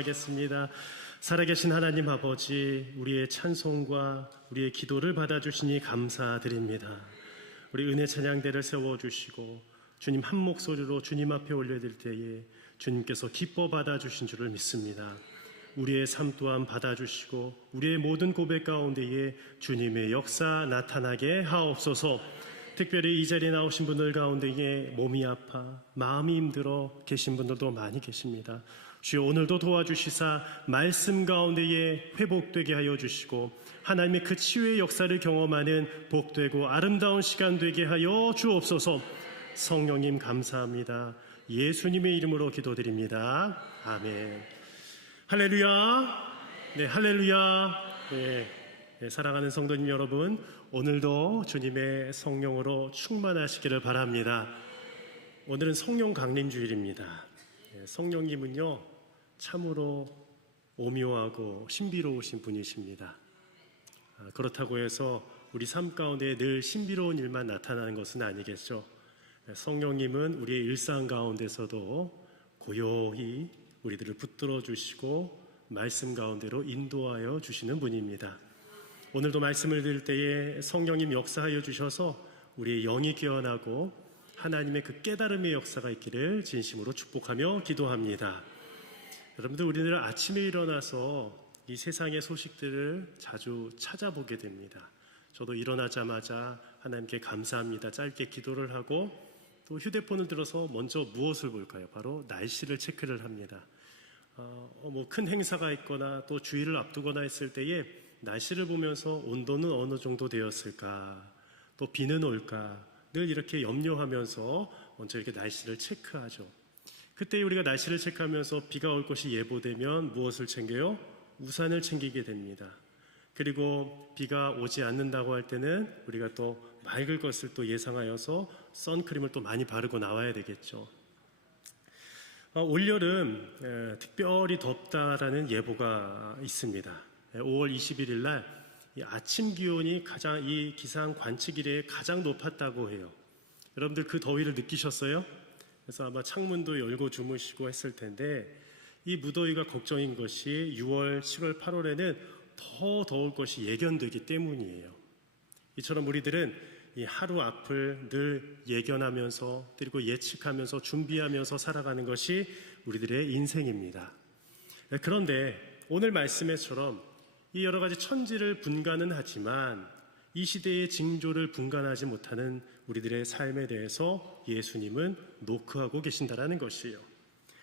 하겠습니다. 살아계신 하나님 아버지, 우리의 찬송과 우리의 기도를 받아주시니 감사드립니다. 우리 은혜 찬양대를 세워주시고 주님 한 목소리로 주님 앞에 올려드릴 때에 주님께서 기뻐 받아주신 줄을 믿습니다. 우리의 삶 또한 받아주시고 우리의 모든 고백 가운데에 주님의 역사 나타나게 하옵소서. 특별히 이 자리에 나오신 분들 가운데에 몸이 아파 마음이 힘들어 계신 분들도 많이 계십니다. 주여, 오늘도 도와주시사 말씀 가운데에 회복되게 하여 주시고 하나님의 그 치유의 역사를 경험하는 복되고 아름다운 시간 되게 하여 주옵소서. 성령님 감사합니다. 예수님의 이름으로 기도드립니다. 아멘. 할렐루야. 네, 할렐루야. 네, 사랑하는 성도님 여러분, 오늘도 주님의 성령으로 충만하시기를 바랍니다. 오늘은 성령 강림주일입니다. 성령님은요, 참으로 오묘하고 신비로우신 분이십니다. 그렇다고 해서 우리 삶 가운데 늘 신비로운 일만 나타나는 것은 아니겠죠. 성령님은 우리의 일상 가운데서도 고요히 우리들을 붙들어 주시고 말씀 가운데로 인도하여 주시는 분입니다. 오늘도 말씀을 들을 때에 성령님 역사하여 주셔서 우리의 영이 깨어나고 하나님의 그 깨달음의 역사가 있기를 진심으로 축복하며 기도합니다. 여러분들, 우리는 아침에 일어나서 이 세상의 소식들을 자주 찾아보게 됩니다. 저도 일어나자마자 하나님께 감사합니다 짧게 기도를 하고 또 휴대폰을 들어서 먼저 무엇을 볼까요? 바로 날씨를 체크를 합니다. 큰 행사가 있거나 또 주일을 앞두거나 했을 때에 날씨를 보면서 온도는 어느 정도 되었을까, 또 비는 올까, 늘 이렇게 염려하면서 먼저 이렇게 날씨를 체크하죠. 그때 우리가 날씨를 체크하면서 비가 올 것이 예보되면 무엇을 챙겨요? 우산을 챙기게 됩니다. 그리고 비가 오지 않는다고 할 때는 우리가 또 맑을 것을 또 예상하여서 선크림을 또 많이 바르고 나와야 되겠죠. 올여름 특별히 덥다라는 예보가 있습니다. 5월 21일 날 아침 기온이 가장 이 기상 관측 이래에 가장 높았다고 해요. 여러분들 그 더위를 느끼셨어요? 그래서 아마 창문도 열고 주무시고 했을 텐데, 이 무더위가 걱정인 것이 6월, 7월, 8월에는 더 더울 것이 예견되기 때문이에요. 이처럼 우리들은 이 하루 앞을 늘 예견하면서 그리고 예측하면서 준비하면서 살아가는 것이 우리들의 인생입니다. 그런데 오늘 말씀에처럼 이 여러 가지 천지를 분간은 하지만 이 시대의 징조를 분간하지 못하는 우리들의 삶에 대해서 예수님은 노크하고 계신다라는 것이에요.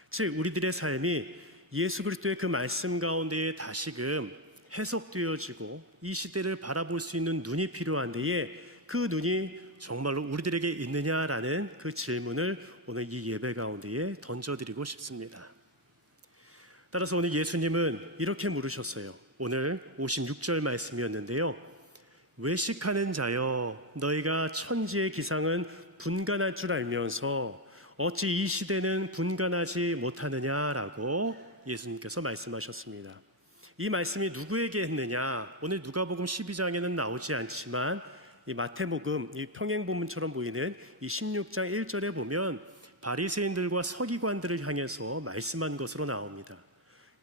즉, 우리들의 삶이 예수 그리스도의 그 말씀 가운데에 다시금 해석되어지고 이 시대를 바라볼 수 있는 눈이 필요한데에 그 눈이 정말로 우리들에게 있느냐라는 그 질문을 오늘 이 예배 가운데에 던져드리고 싶습니다. 따라서 오늘 예수님은 이렇게 물으셨어요. 오늘 56절 말씀이었는데요. 외식하는 자여, 너희가 천지의 기상은 분간할 줄 알면서 어찌 이 시대는 분간하지 못하느냐라고 예수님께서 말씀하셨습니다. 이 말씀이 누구에게 했느냐? 오늘 누가복음 12장에는 나오지 않지만 이 마태복음, 이 평행본문처럼 보이는 이 16장 1절에 보면 바리새인들과 서기관들을 향해서 말씀한 것으로 나옵니다.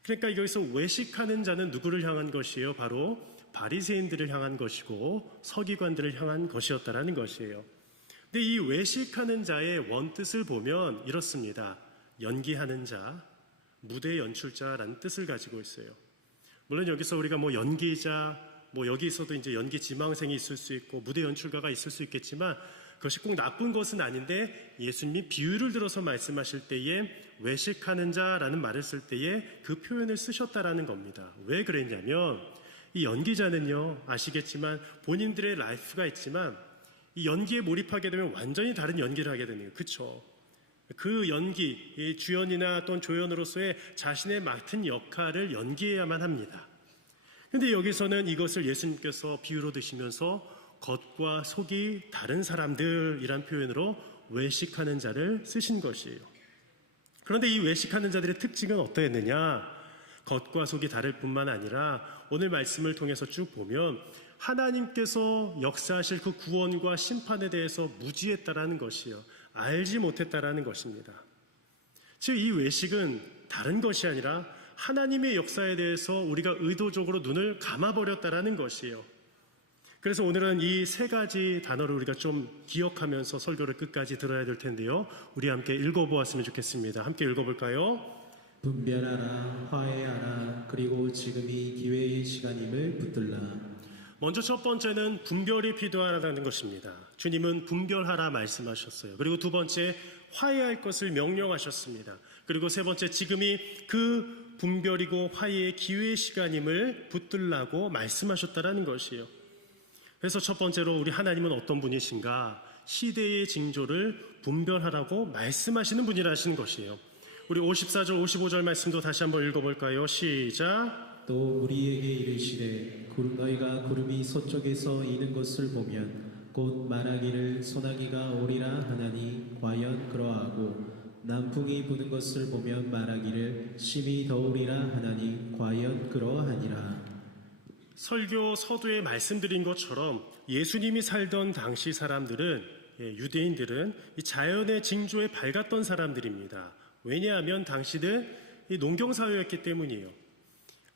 그러니까 여기서 외식하는 자는 누구를 향한 것이에요? 바로 바리새인들을 향한 것이고 서기관들을 향한 것이었다라는 것이에요. 근데 이 외식하는 자의 원뜻을 보면 이렇습니다. 연기하는 자, 무대 연출자라는 뜻을 가지고 있어요. 물론 여기서 우리가 연기자, 여기 있어도 이제 연기 지망생이 있을 수 있고 무대 연출가가 있을 수 있겠지만 그것이 꼭 나쁜 것은 아닌데, 예수님이 비유를 들어서 말씀하실 때에 외식하는 자라는 말을 쓸 때에 그 표현을 쓰셨다라는 겁니다. 왜 그랬냐면 이 연기자는요, 아시겠지만 본인들의 라이프가 있지만 이 연기에 몰입하게 되면 완전히 다른 연기를 하게 되는 거예요. 그렇죠? 그 연기, 이 주연이나 또는 조연으로서의 자신의 맡은 역할을 연기해야만 합니다. 그런데 여기서는 이것을 예수님께서 비유로 드시면서 겉과 속이 다른 사람들이란 표현으로 외식하는 자를 쓰신 것이에요. 그런데 이 외식하는 자들의 특징은 어떠했느냐? 겉과 속이 다를 뿐만 아니라 오늘 말씀을 통해서 쭉 보면 하나님께서 역사하실 그 구원과 심판에 대해서 무지했다라는 것이요, 알지 못했다라는 것입니다. 즉 이 외식은 다른 것이 아니라 하나님의 역사에 대해서 우리가 의도적으로 눈을 감아버렸다라는 것이에요. 그래서 오늘은 이 세 가지 단어를 우리가 좀 기억하면서 설교를 끝까지 들어야 될 텐데요. 우리 함께 읽어보았으면 좋겠습니다. 함께 읽어볼까요? 분별하라, 화해하라, 그리고 지금이 기회의 시간임을 붙들라. 먼저 첫 번째는 분별이 필요하다는 것입니다. 주님은 분별하라 말씀하셨어요. 그리고 두 번째, 화해할 것을 명령하셨습니다. 그리고 세 번째, 지금이 그 분별이고 화해의 기회의 시간임을 붙들라고 말씀하셨다라는 것이에요. 그래서 첫 번째로 우리 하나님은 어떤 분이신가? 시대의 징조를 분별하라고 말씀하시는 분이라시는 것이에요. 우리 54절 55절 말씀도 다시 한번 읽어볼까요? 시작. 또 우리에게 이르시되 너희가 구름이 서쪽에서 이는 것을 보면 곧 말하기를 소나기가 오리라 하나니 과연 그러하고 남풍이 부는 것을 보면 말하기를 심히 더우리라 하나니 과연 그러하니라. 설교 서두에 말씀드린 것처럼 예수님이 살던 당시 사람들은, 유대인들은 이 자연의 징조에 밝았던 사람들입니다. 왜냐하면 당시는 이 농경사회였기 때문이에요.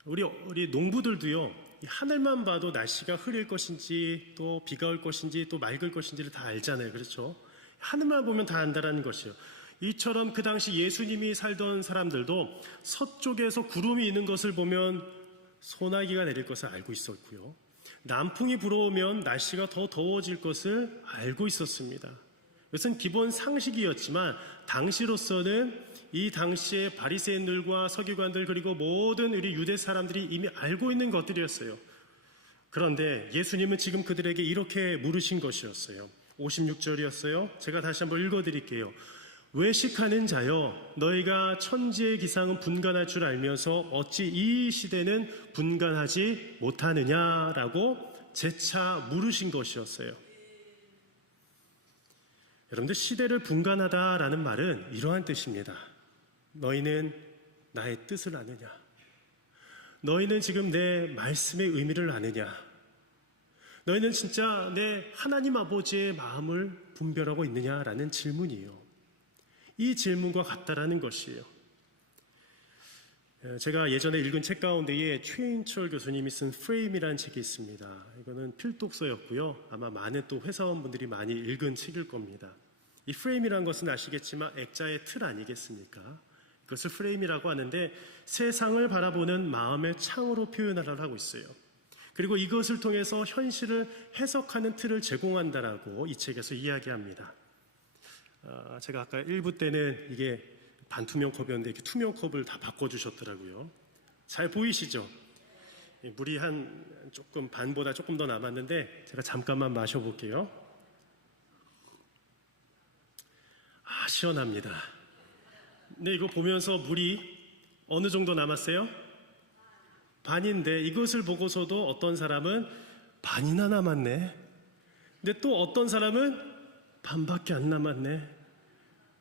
우리 농부들도요, 이 하늘만 봐도 날씨가 흐릴 것인지 또 비가 올 것인지 또 맑을 것인지를 다 알잖아요. 그렇죠? 하늘만 보면 다 안다라는 것이요. 이처럼 그 당시 예수님이 살던 사람들도 서쪽에서 구름이 있는 것을 보면 소나기가 내릴 것을 알고 있었고요. 남풍이 불어오면 날씨가 더 더워질 것을 알고 있었습니다. 이것은 기본 상식이었지만 당시로서는 이 당시의 바리새인들과 서기관들 그리고 모든 우리 유대 사람들이 이미 알고 있는 것들이었어요. 그런데 예수님은 지금 그들에게 이렇게 물으신 것이었어요. 56절이었어요. 제가 다시 한번 읽어드릴게요. 외식하는 자여, 너희가 천지의 기상은 분간할 줄 알면서 어찌 이 시대는 분간하지 못하느냐라고 재차 물으신 것이었어요. 여러분들, 시대를 분간하다라는 말은 이러한 뜻입니다. 너희는 나의 뜻을 아느냐? 너희는 지금 내 말씀의 의미를 아느냐? 너희는 진짜 내 하나님 아버지의 마음을 분별하고 있느냐라는 질문이에요. 이 질문과 같다라는 것이에요. 제가 예전에 읽은 책 가운데에 최인철 교수님이 쓴 프레임이라는 책이 있습니다. 이거는 필독서였고요. 아마 많은 또 회사원분들이 많이 읽은 책일 겁니다. 이 프레임이라는 것은 아시겠지만 액자의 틀 아니겠습니까? 이것을 프레임이라고 하는데 세상을 바라보는 마음의 창으로 표현하라고 하고 있어요. 그리고 이것을 통해서 현실을 해석하는 틀을 제공한다라고 이 책에서 이야기합니다. 제가 아까 1부 때는 이게 반투명 컵이었는데 이렇게 투명 컵을 다 바꿔주셨더라고요. 잘 보이시죠? 물이 한 조금 반보다 조금 더 남았는데 제가 잠깐만 마셔볼게요. 시원합니다. 근데 이거 보면서 물이 어느 정도 남았어요? 반인데 이것을 보고서도 어떤 사람은 반이나 남았네. 근데 또 어떤 사람은 반밖에 안 남았네.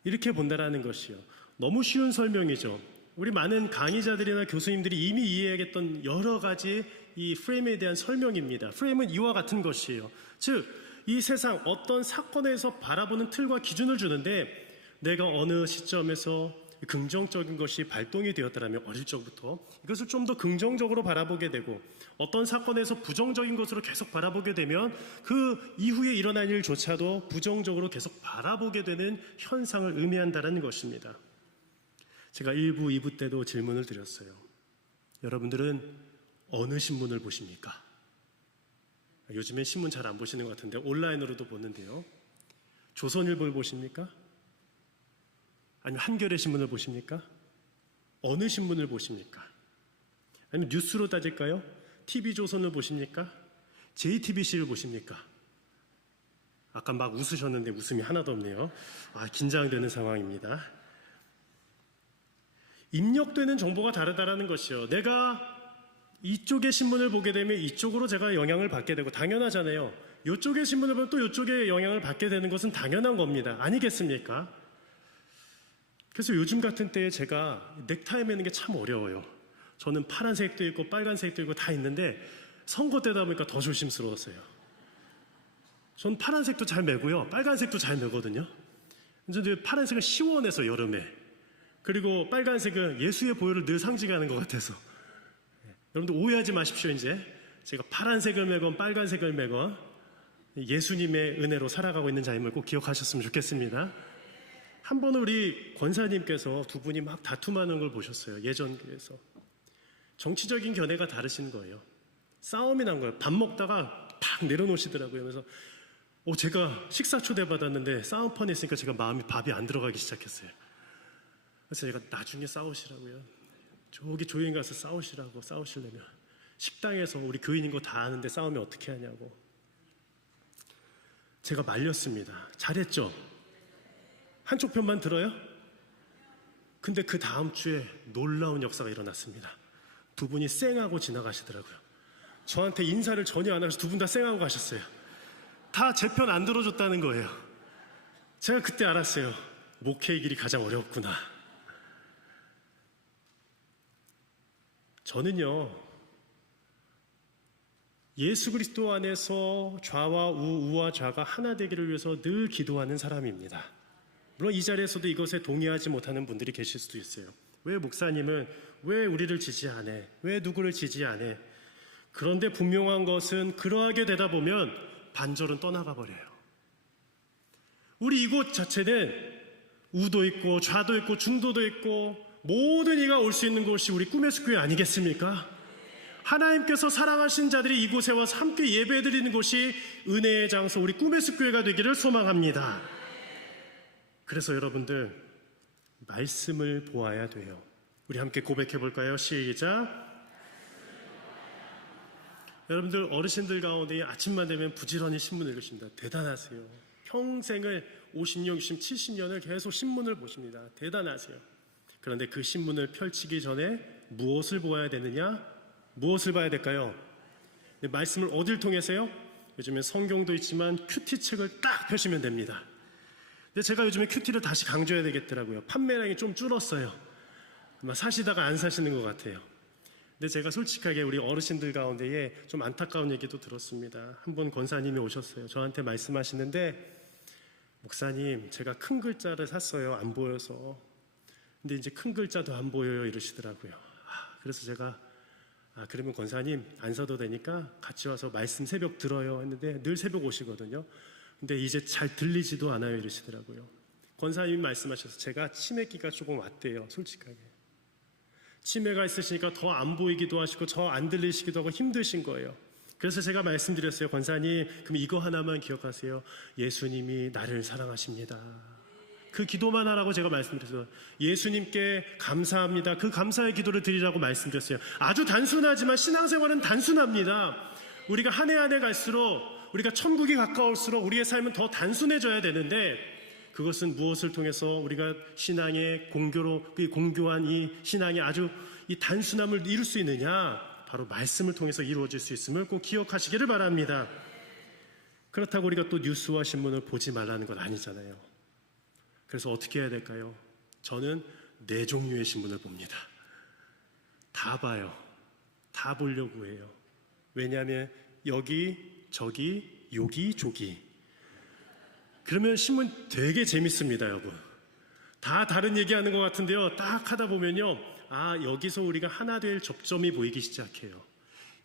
이렇게 본다라는 것이요. 너무 쉬운 설명이죠. 우리 많은 강의자들이나 교수님들이 이미 이해하겠던 여러 가지 이 프레임에 대한 설명입니다. 프레임은 이와 같은 것이에요. 즉, 이 세상 어떤 사건에서 바라보는 틀과 기준을 주는데 내가 어느 시점에서 긍정적인 것이 발동이 되었다면 어릴 적부터 이것을 좀 더 긍정적으로 바라보게 되고 어떤 사건에서 부정적인 것으로 계속 바라보게 되면 그 이후에 일어난 일조차도 부정적으로 계속 바라보게 되는 현상을 의미한다는 것입니다. 제가 1부, 2부 때도 질문을 드렸어요. 여러분들은 어느 신문을 보십니까? 요즘엔 신문 잘 안 보시는 것 같은데 온라인으로도 보는데요. 조선일보를 보십니까? 아니면 한겨레 신문을 보십니까? 어느 신문을 보십니까? 아니면 뉴스로 따질까요? TV조선을 보십니까? JTBC를 보십니까? 아까 막 웃으셨는데 웃음이 하나도 없네요. 긴장되는 상황입니다. 입력되는 정보가 다르다라는 것이요. 내가 이쪽의 신문을 보게 되면 이쪽으로 제가 영향을 받게 되고 당연하잖아요. 이쪽의 신문을 보면 또 이쪽에 영향을 받게 되는 것은 당연한 겁니다. 아니겠습니까? 그래서 요즘 같은 때에 제가 넥타이 매는 게 참 어려워요. 저는 파란색도 있고 빨간색도 있고 다 있는데 선거 때다 보니까 더 조심스러웠어요. 전 파란색도 잘 매고요. 빨간색도 잘 매거든요. 근데 파란색은 시원해서 여름에. 그리고 빨간색은 예수의 보혈을 늘 상징하는 것 같아서. 여러분들 오해하지 마십시오. 이제 제가 파란색을 메건 빨간색을 메건 예수님의 은혜로 살아가고 있는 자임을 꼭 기억하셨으면 좋겠습니다. 한 번은 우리 권사님께서 두 분이 막 다툼하는 걸 보셨어요. 예전 교회에서. 정치적인 견해가 다르신 거예요. 싸움이 난 거예요. 밥 먹다가 팍 내려놓으시더라고요. 그래서 제가 식사 초대받았는데 싸움판에 있으니까 제가 마음이 밥이 안 들어가기 시작했어요. 그래서 제가 나중에 싸우시라고요. 저기 조용히 가서 싸우시려면 식당에서 우리 교인인 거 다 아는데 싸우면 어떻게 하냐고. 제가 말렸습니다. 잘했죠? 한쪽 편만 들어요? 근데 그 다음 주에 놀라운 역사가 일어났습니다. 두 분이 쌩하고 지나가시더라고요. 저한테 인사를 전혀 안 하셔서 두 분 다 쌩하고 가셨어요. 다 제 편 안 들어줬다는 거예요. 제가 그때 알았어요. 목회의 길이 가장 어렵구나. 저는요, 예수 그리스도 안에서 좌와 우와 좌가 하나 되기를 위해서 늘 기도하는 사람입니다. 물론 이 자리에서도 이것에 동의하지 못하는 분들이 계실 수도 있어요. 왜 목사님은 왜 우리를 지지하네? 왜 누구를 지지하네? 그런데 분명한 것은 그러하게 되다 보면 반절은 떠나가 버려요. 우리 이곳 자체는 우도 있고 좌도 있고 중도도 있고 모든 이가 올 수 있는 곳이 우리 꿈의 숲교회 아니겠습니까? 하나님께서 사랑하신 자들이 이곳에 와서 함께 예배드리는 곳이 은혜의 장소 우리 꿈의 숲교회가 되기를 소망합니다. 그래서 여러분들 말씀을 보아야 돼요. 우리 함께 고백해 볼까요? 시작. 여러분들 어르신들 가운데 아침만 되면 부지런히 신문 읽으십니다. 대단하세요. 평생을 50년, 60년, 70년을 계속 신문을 보십니다. 대단하세요. 그런데 그 신문을 펼치기 전에 무엇을 보아야 되느냐? 무엇을 봐야 될까요? 말씀을 어딜 통해서요? 요즘에 성경도 있지만 큐티 책을 딱 펴시면 됩니다. 근데 제가 요즘에 큐티를 다시 강조해야 되겠더라고요. 판매량이 좀 줄었어요. 아마 사시다가 안 사시는 것 같아요. 근데 제가 솔직하게 우리 어르신들 가운데에 좀 안타까운 얘기도 들었습니다. 한 번 권사님이 오셨어요. 저한테 말씀하시는데 목사님 제가 큰 글자를 샀어요. 안 보여서. 근데 이제 큰 글자도 안 보여요 이러시더라고요. 그래서 제가 그러면 권사님 안 사도 되니까 같이 와서 말씀 새벽 들어요 했는데 늘 새벽 오시거든요. 근데 이제 잘 들리지도 않아요 이러시더라고요. 권사님이 말씀하셔서 제가 치매기가 조금 왔대요. 솔직하게. 치매가 있으시니까 더 안 보이기도 하시고 저 안 들리시기도 하고 힘드신 거예요. 그래서 제가 말씀드렸어요. 권사님 그럼 이거 하나만 기억하세요. 예수님이 나를 사랑하십니다. 그 기도만 하라고 제가 말씀드렸어요. 예수님께 감사합니다. 그 감사의 기도를 드리라고 말씀드렸어요. 아주 단순하지만 신앙생활은 단순합니다. 우리가 한 해 한 해 갈수록 우리가 천국이 가까울수록 우리의 삶은 더 단순해져야 되는데 그것은 무엇을 통해서 우리가 신앙의 공교한 이 신앙의 아주 이 단순함을 이룰 수 있느냐? 바로 말씀을 통해서 이루어질 수 있음을 꼭 기억하시기를 바랍니다. 그렇다고 우리가 또 뉴스와 신문을 보지 말라는 건 아니잖아요. 그래서 어떻게 해야 될까요? 저는 4종류의 신문을 봅니다. 다 봐요. 다 보려고 해요. 왜냐하면 여기, 저기, 요기, 조기. 그러면 신문 되게 재밌습니다, 여러분. 다 다른 얘기하는 것 같은데요. 딱 하다 보면요. 여기서 우리가 하나 될 접점이 보이기 시작해요.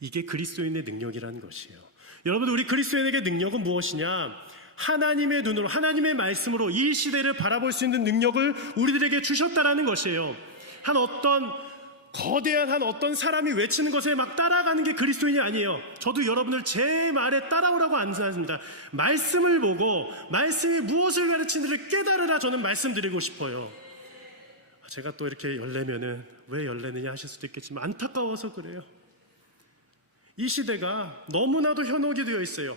이게 그리스도인의 능력이라는 것이에요. 여러분, 우리 그리스도인에게 능력은 무엇이냐? 하나님의 눈으로, 하나님의 말씀으로 이 시대를 바라볼 수 있는 능력을 우리들에게 주셨다라는 것이에요. 거대한 어떤 사람이 외치는 것에 막 따라가는 게 그리스도인이 아니에요. 저도 여러분을 제 말에 따라오라고 안 하십니다. 말씀을 보고 말씀이 무엇을 가르치는지를 깨달으라 저는 말씀드리고 싶어요. 제가 또 이렇게 열내면은 왜 열내느냐 하실 수도 있겠지만 안타까워서 그래요. 이 시대가 너무나도 현혹이 되어 있어요.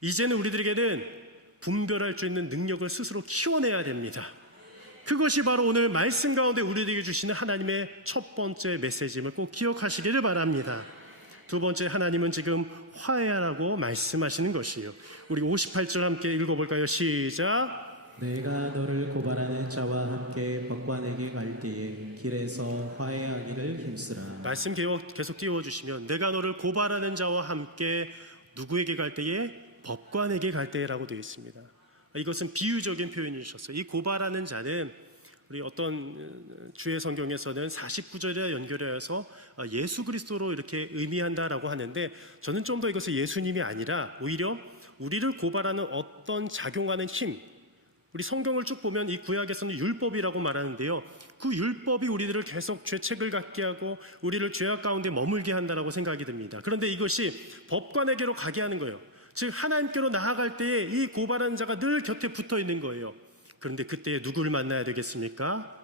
이제는 우리들에게는 분별할 수 있는 능력을 스스로 키워내야 됩니다. 그것이 바로 오늘 말씀 가운데 우리에게 주시는 하나님의 첫 번째 메시지임을 꼭 기억하시기를 바랍니다. 두 번째, 하나님은 지금 화해하라고 말씀하시는 것이에요. 우리 58절 함께 읽어볼까요? 시작. 내가 너를 고발하는 자와 함께 법관에게 갈 때에 길에서 화해하기를 힘쓰라. 말씀 계속 띄워주시면 내가 너를 고발하는 자와 함께 누구에게 갈 때에? 법관에게 갈 때라고 되어 있습니다. 이것은 비유적인 표현이 주셨어요. 이 고발하는 자는 우리 어떤 주의 성경에서는 49절에 연결해서 예수 그리스도로 이렇게 의미한다라고 하는데, 저는 좀 더 이것을 예수님이 아니라 오히려 우리를 고발하는 어떤 작용하는 힘, 우리 성경을 쭉 보면 이 구약에서는 율법이라고 말하는데요, 그 율법이 우리들을 계속 죄책을 갖게 하고 우리를 죄악 가운데 머물게 한다라고 생각이 듭니다. 그런데 이것이 법관에게로 가게 하는 거예요. 즉 하나님께로 나아갈 때에 이 고발하는 자가 늘 곁에 붙어 있는 거예요. 그런데 그때 누구를 만나야 되겠습니까?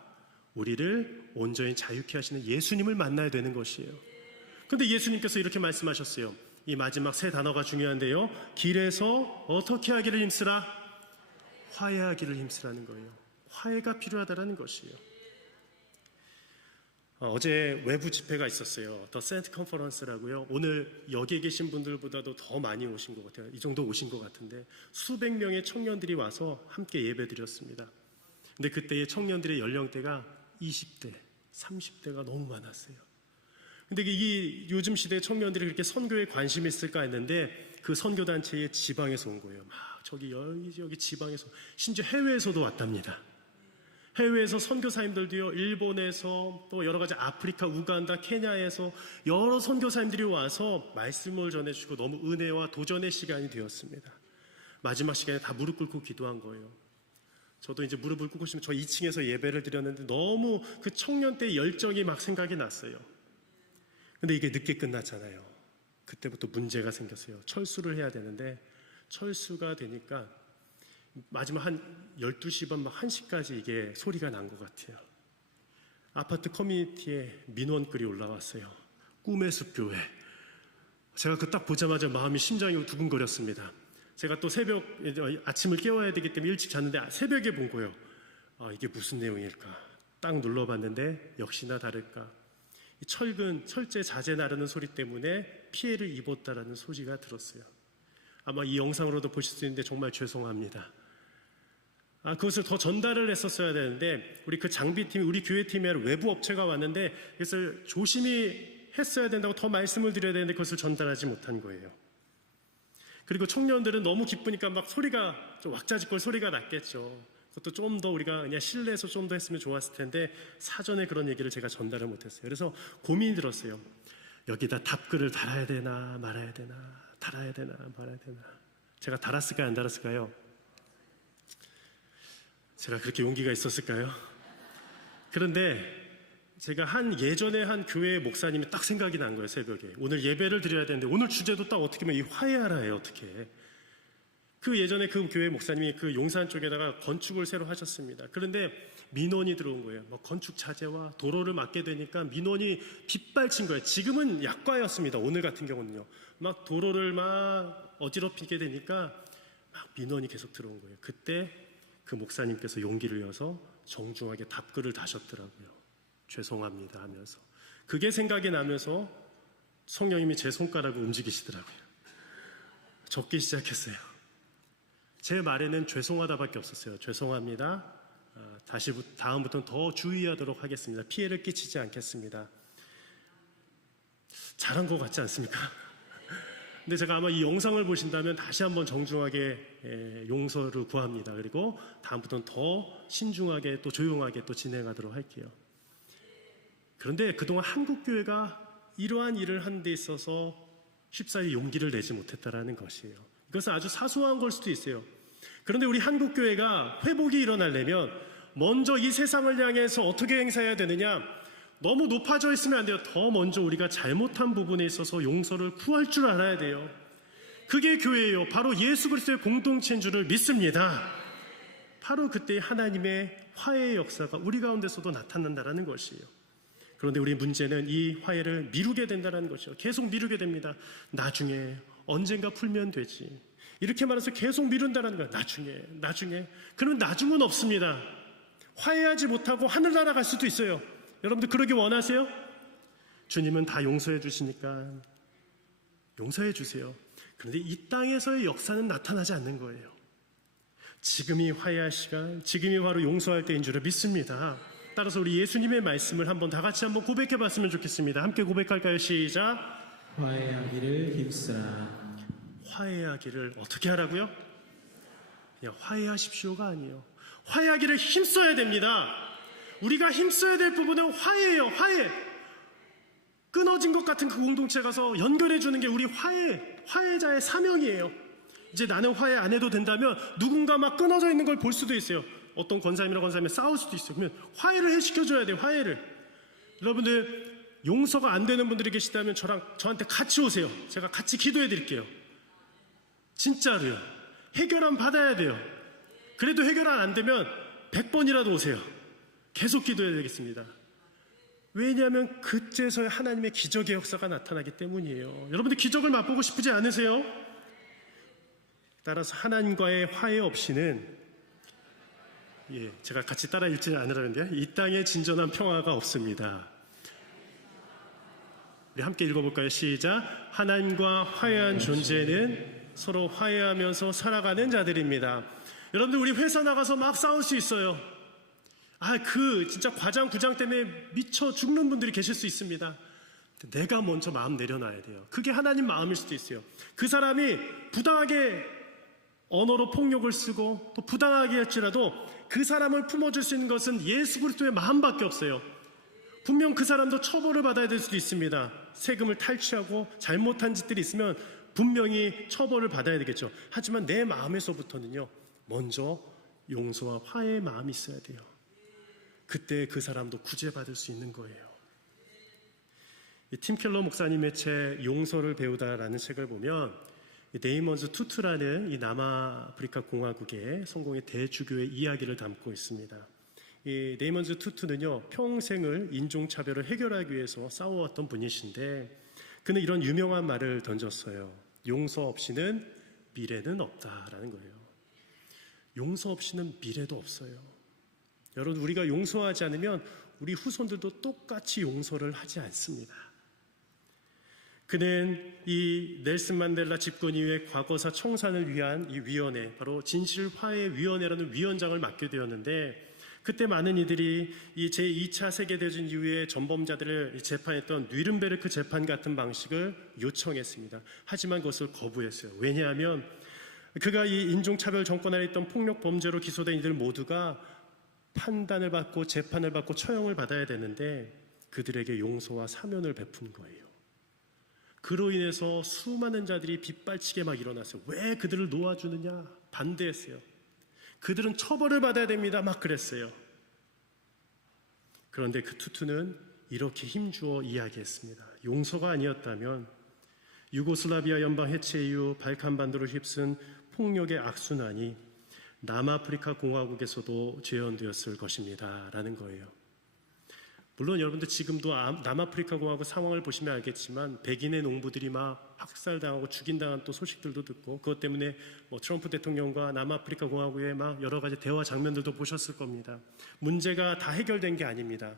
우리를 온전히 자유케 하시는 예수님을 만나야 되는 것이에요. 그런데 예수님께서 이렇게 말씀하셨어요. 이 마지막 세 단어가 중요한데요, 길에서 어떻게 하기를 힘쓰라? 화해하기를 힘쓰라는 거예요. 화해가 필요하다는 것이에요. 어제 외부 집회가 있었어요. 더 센트 컨퍼런스라고요. 오늘 여기에 계신 분들보다도 더 많이 오신 것 같아요. 이 정도 오신 것 같은데 수백 명의 청년들이 와서 함께 예배드렸습니다. 근데 그때의 청년들의 연령대가 20대, 30대가 너무 많았어요. 근데 이 요즘 시대의 청년들이 그렇게 선교에 관심이 있을까 했는데 그 선교단체의 지방에서 온 거예요. 막 저기 여기 지방에서, 심지어 해외에서도 왔답니다. 해외에서 선교사님들도요, 일본에서 또 여러 가지 아프리카, 우간다, 케냐에서 여러 선교사님들이 와서 말씀을 전해주시고 너무 은혜와 도전의 시간이 되었습니다. 마지막 시간에 다 무릎 꿇고 기도한 거예요. 저도 이제 무릎을 꿇고 있으면 저 2층에서 예배를 드렸는데 너무 그 청년 때의 열정이 막 생각이 났어요. 근데 이게 늦게 끝났잖아요. 그때부터 문제가 생겼어요. 철수를 해야 되는데 철수가 되니까 마지막 한 12시 반, 막 1시까지 이게 소리가 난 것 같아요. 아파트 커뮤니티에 민원글이 올라왔어요. 꿈의 숲교회. 제가 그 딱 보자마자 마음이, 심장이 두근거렸습니다. 제가 또 새벽, 아침을 깨워야 되기 때문에 일찍 잤는데 새벽에 본 거예요. 이게 무슨 내용일까? 딱 눌러봤는데 역시나 다를까, 이 철제 자재 나르는 소리 때문에 피해를 입었다라는 소리가 들었어요. 아마 이 영상으로도 보실 수 있는데 정말 죄송합니다. 그것을 더 전달을 했었어야 되는데 우리 그 장비팀, 우리 교회팀에 외부 업체가 왔는데 그것을 조심히 했어야 된다고 더 말씀을 드려야 되는데 그것을 전달하지 못한 거예요. 그리고 청년들은 너무 기쁘니까 막 소리가 좀 왁자지껄 소리가 났겠죠. 그것도 좀 더 우리가 그냥 실내에서 좀 더 했으면 좋았을 텐데 사전에 그런 얘기를 제가 전달을 못했어요. 그래서 고민이 들었어요. 여기다 답글을 달아야 되나 말아야 되나, 달아야 되나 말아야 되나. 제가 달았을까요, 안 달았을까요? 제가 그렇게 용기가 있었을까요? 그런데 제가 예전에 한 교회 목사님이 딱 생각이 난 거예요. 새벽에 오늘 예배를 드려야 되는데 오늘 주제도 딱 어떻게 하면 이 화해하라예요. 어떻게 그 예전에 그 교회 목사님이 그 용산 쪽에다가 건축을 새로 하셨습니다. 그런데 민원이 들어온 거예요. 뭐 건축 자재와 도로를 막게 되니까 민원이 빗발친 거예요. 지금은 약과였습니다. 오늘 같은 경우는요, 막 도로를 막 어지럽히게 되니까 막 민원이 계속 들어온 거예요. 그때 그 목사님께서 용기를 내서 정중하게 답글을 다셨더라고요. 죄송합니다 하면서. 그게 생각이 나면서 성령님이 제 손가락을 움직이시더라고요. 적기 시작했어요. 제 말에는 죄송하다밖에 없었어요. 죄송합니다. 다음부터는 더 주의하도록 하겠습니다. 피해를 끼치지 않겠습니다. 잘한 것 같지 않습니까? 근데 제가 아마 이 영상을 보신다면 다시 한번 정중하게 용서를 구합니다. 그리고 다음부터는 더 신중하게 또 조용하게 또 진행하도록 할게요. 그런데 그동안 한국교회가 이러한 일을 하는 데 있어서 쉽사리 용기를 내지 못했다라는 것이에요. 이것은 아주 사소한 걸 수도 있어요. 그런데 우리 한국교회가 회복이 일어나려면 먼저 이 세상을 향해서 어떻게 행사해야 되느냐? 너무 높아져 있으면 안 돼요. 더 먼저 우리가 잘못한 부분에 있어서 용서를 구할 줄 알아야 돼요. 그게 교회예요. 바로 예수 그리스도의 공동체인 줄을 믿습니다. 바로 그때 하나님의 화해의 역사가 우리 가운데서도 나타난다는 것이에요. 그런데 우리 문제는 이 화해를 미루게 된다는 것이죠. 계속 미루게 됩니다. 나중에 언젠가 풀면 되지. 이렇게 말해서 계속 미룬다는 거예요. 나중에. 그러면 나중은 없습니다. 화해하지 못하고 하늘나라 갈 수도 있어요. 여러분들 그러기 원하세요? 주님은 다 용서해 주시니까 용서해 주세요. 그런데 이 땅에서의 역사는 나타나지 않는 거예요. 지금이 화해할 시간, 지금이 바로 용서할 때인 줄을 믿습니다. 따라서 우리 예수님의 말씀을 다 같이 한번 고백해 봤으면 좋겠습니다. 함께 고백할까요? 시작. 화해하기를 힘쓰라. 화해하기를 어떻게 하라고요? 그냥 화해하십시오가 아니에요. 화해하기를 힘써야 됩니다. 우리가 힘써야 될 부분은 화해예요. 화해. 끊어진 것 같은 그 공동체에 가서 연결해 주는 게 우리 화해자의 사명이에요. 이제 나는 화해 안 해도 된다면 누군가 막 끊어져 있는 걸 볼 수도 있어요. 어떤 권사님이랑 권사님이 싸울 수도 있어요. 그러면 화해를 해시켜줘야 돼요. 화해를. 여러분들 용서가 안 되는 분들이 계시다면 저한테 같이 오세요. 제가 같이 기도해 드릴게요. 진짜로요. 해결안 받아야 돼요. 그래도 해결안 안 되면 100번이라도 오세요. 계속 기도해야 되겠습니다. 왜냐하면 그때서야 하나님의 기적의 역사가 나타나기 때문이에요. 여러분들 기적을 맛보고 싶지 않으세요? 따라서 하나님과의 화해 없이는 제가 같이 따라 읽지는 않으라는데 이 땅에 진전한 평화가 없습니다. 우리 함께 읽어볼까요? 시작. 하나님과 화해한 존재는 서로 화해하면서 살아가는 자들입니다. 여러분들 우리 회사 나가서 막 싸울 수 있어요. 진짜 과장 부장 때문에 미쳐 죽는 분들이 계실 수 있습니다. 내가 먼저 마음 내려놔야 돼요. 그게 하나님 마음일 수도 있어요. 그 사람이 부당하게 언어로 폭력을 쓰고 또 부당하게 할지라도 그 사람을 품어줄 수 있는 것은 예수 그리스도의 마음밖에 없어요. 분명 그 사람도 처벌을 받아야 될 수도 있습니다. 세금을 탈취하고 잘못한 짓들이 있으면 분명히 처벌을 받아야 되겠죠. 하지만 내 마음에서부터는요, 먼저 용서와 화해의 마음이 있어야 돼요. 그때 그 사람도 구제받을 수 있는 거예요. 팀 켈러 목사님의 책 용서를 배우다라는 책을 보면 네이먼즈 투투라는 이 남아프리카 공화국의 성공의 대주교의 이야기를 담고 있습니다. 이 네이먼즈 투투는요, 평생을 인종차별을 해결하기 위해서 싸워왔던 분이신데 그는 이런 유명한 말을 던졌어요. 용서 없이는 미래는 없다라는 거예요. 용서 없이는 미래도 없어요. 여러분, 우리가 용서하지 않으면 우리 후손들도 똑같이 용서를 하지 않습니다. 그는 이 넬슨 만델라 집권 이후에 과거사 청산을 위한 이 위원회, 바로 진실화해위원회라는 위원장을 맡게 되었는데 그때 많은 이들이 이 제2차 세계대전 이후에 전범자들을 재판했던 뉘른베르크 재판 같은 방식을 요청했습니다. 하지만 그것을 거부했어요. 왜냐하면 그가 이 인종차별 정권 아래 있던 폭력 범죄로 기소된 이들 모두가 판단을 받고 재판을 받고 처형을 받아야 되는데 그들에게 용서와 사면을 베푼 거예요. 그로 인해서 수많은 자들이 빗발치게 막 일어났어요. 왜 그들을 놓아주느냐? 반대했어요. 그들은 처벌을 받아야 됩니다. 막 그랬어요. 그런데 그 투투는 이렇게 힘주어 이야기했습니다. 용서가 아니었다면 유고슬라비아 연방 해체 이후 발칸반도를 휩쓴 폭력의 악순환이 남아프리카 공화국에서도 재현되었을 것입니다. 라는 거예요. 물론 여러분들 지금도 남아프리카 공화국 상황을 보시면 알겠지만 백인의 농부들이 막 학살당하고 죽인다는 또 소식들도 듣고 그것 때문에 트럼프 대통령과 남아프리카 공화국의 막 여러 가지 대화 장면들도 보셨을 겁니다. 문제가 다 해결된 게 아닙니다.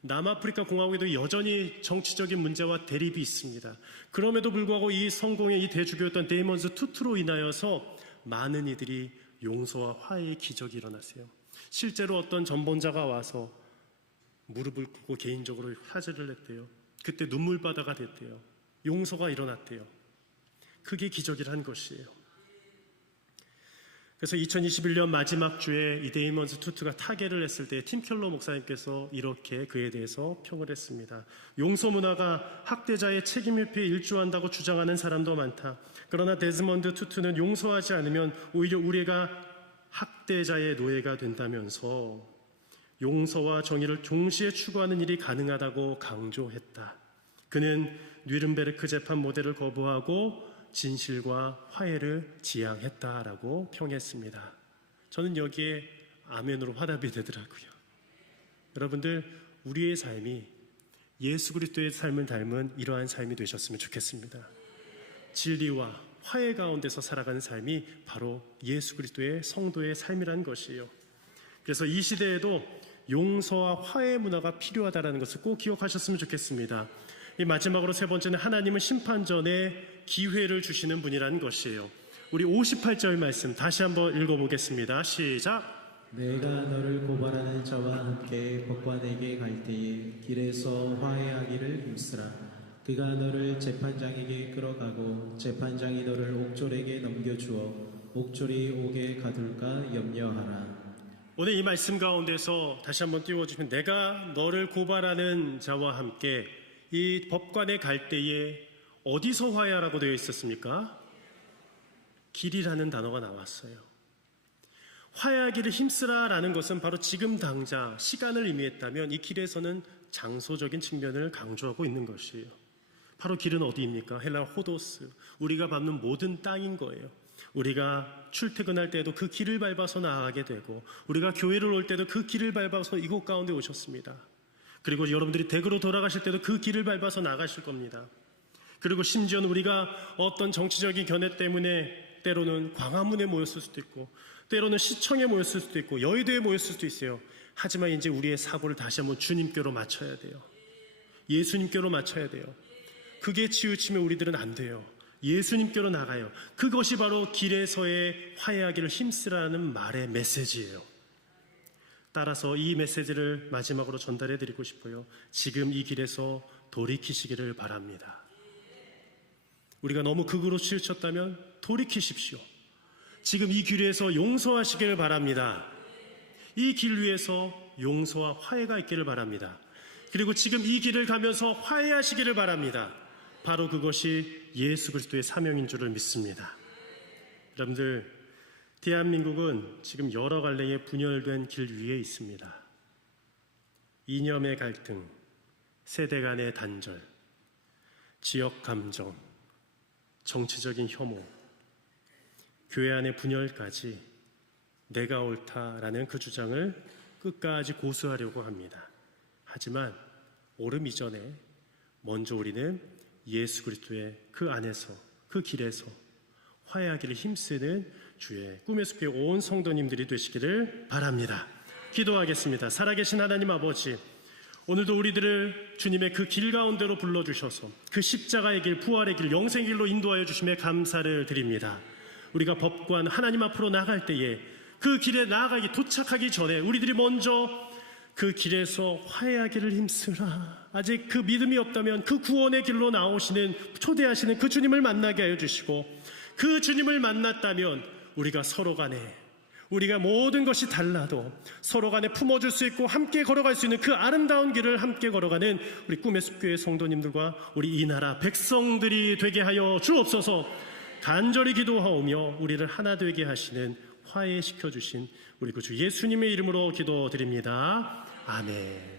남아프리카 공화국에도 여전히 정치적인 문제와 대립이 있습니다. 그럼에도 불구하고 이 성공의 이 대주교였던 데이먼즈 투투로 인하여서 많은 이들이 용서와 화해의 기적이 일어났어요. 실제로 어떤 전범자가 와서 무릎을 꿇고 개인적으로 화제를 냈대요. 그때 눈물바다가 됐대요. 용서가 일어났대요. 그게 기적이란 것이에요. 그래서 2021년 마지막 주에 이 데이먼즈 투투가 타계를 했을 때 팀 켈러 목사님께서 이렇게 그에 대해서 평을 했습니다. 용서 문화가 학대자의 책임 회피에 일조한다고 주장하는 사람도 많다. 그러나 데즈먼드 투투는 용서하지 않으면 오히려 우리가 학대자의 노예가 된다면서 용서와 정의를 동시에 추구하는 일이 가능하다고 강조했다. 그는 뉘른베르크 재판 모델을 거부하고 진실과 화해를 지향했다라고 평했습니다. 저는 여기에 아멘으로 화답이 되더라고요. 여러분들, 우리의 삶이 예수 그리스도의 삶을 닮은 이러한 삶이 되셨으면 좋겠습니다. 진리와 화해 가운데서 살아가는 삶이 바로 예수 그리스도의 성도의 삶이라는 것이에요. 그래서 이 시대에도 용서와 화해 문화가 필요하다는 것을 꼭 기억하셨으면 좋겠습니다. 이 마지막으로 세 번째는 하나님은 심판 전에 기회를 주시는 분이라는 것이에요. 우리 58절 말씀 다시 한번 읽어보겠습니다. 시작. 내가 너를 고발하는 자와 함께 법관에게 갈 때에 길에서 화해하기를 힘쓰라. 그가 너를 재판장에게 끌어가고 재판장이 너를 옥졸에게 넘겨주어 옥졸이 옥에 가둘까 염려하라. 오늘 이 말씀 가운데서 다시 한번 띄워주시면 내가 너를 고발하는 자와 함께 이 법관에 갈 때에 어디서 화해하라고 되어 있었습니까? 길이라는 단어가 나왔어요. 화해하기를 힘쓰라라는 것은 바로 지금 당장 시간을 의미했다면 이 길에서는 장소적인 측면을 강조하고 있는 것이에요. 바로 길은 어디입니까? 헬라 호도스, 우리가 밟는 모든 땅인 거예요. 우리가 출퇴근할 때도 그 길을 밟아서 나아가게 되고 우리가 교회를 올 때도 그 길을 밟아서 이곳 가운데 오셨습니다. 그리고 여러분들이 댁으로 돌아가실 때도 그 길을 밟아서 나가실 겁니다. 그리고 심지어는 우리가 어떤 정치적인 견해 때문에 때로는 광화문에 모였을 수도 있고 때로는 시청에 모였을 수도 있고 여의도에 모였을 수도 있어요. 하지만 이제 우리의 사고를 다시 한번 주님께로 맞춰야 돼요. 예수님께로 맞춰야 돼요. 그게 치우치면 우리들은 안 돼요. 예수님께로 나가요. 그것이 바로 길에서의 화해하기를 힘쓰라는 말의 메시지예요. 따라서 이 메시지를 마지막으로 전달해 드리고 싶어요. 지금 이 길에서 돌이키시기를 바랍니다. 우리가 너무 극으로 치우쳤다면 돌이키십시오. 지금 이 길에서 용서하시기를 바랍니다. 이 길 위에서 용서와 화해가 있기를 바랍니다. 그리고 지금 이 길을 가면서 화해하시기를 바랍니다. 바로 그것이 예수 그리스도의 사명인 줄을 믿습니다. 여러분들, 대한민국은 지금 여러 갈래의 분열된 길 위에 있습니다. 이념의 갈등, 세대 간의 단절, 지역 감정, 정치적인 혐오, 교회 안의 분열까지 내가 옳다라는 그 주장을 끝까지 고수하려고 합니다. 하지만 옳음 이전에 먼저 우리는 예수 그리스도의 그 안에서 그 길에서 화해하기를 힘쓰는 주의 꿈의 숲의 온 성도님들이 되시기를 바랍니다. 기도하겠습니다. 살아계신 하나님 아버지, 오늘도 우리들을 주님의 그 길 가운데로 불러주셔서 그 십자가의 길, 부활의 길, 영생의 길로 인도하여 주심에 감사를 드립니다. 우리가 법관 하나님 앞으로 나갈 때에 그 길에 나아가기 도착하기 전에 우리들이 먼저 그 길에서 화해하기를 힘쓰라. 아직 그 믿음이 없다면 그 구원의 길로 나오시는, 초대하시는 그 주님을 만나게 하여 주시고, 그 주님을 만났다면 우리가 서로 간에, 우리가 모든 것이 달라도 서로 간에 품어줄 수 있고 함께 걸어갈 수 있는 그 아름다운 길을 함께 걸어가는 우리 꿈의 숲교회 성도님들과 우리 이 나라 백성들이 되게 하여 주옵소서. 간절히 기도하오며 우리를 하나 되게 하시는, 화해시켜 주신 우리 그 주 예수님의 이름으로 기도드립니다. 아멘.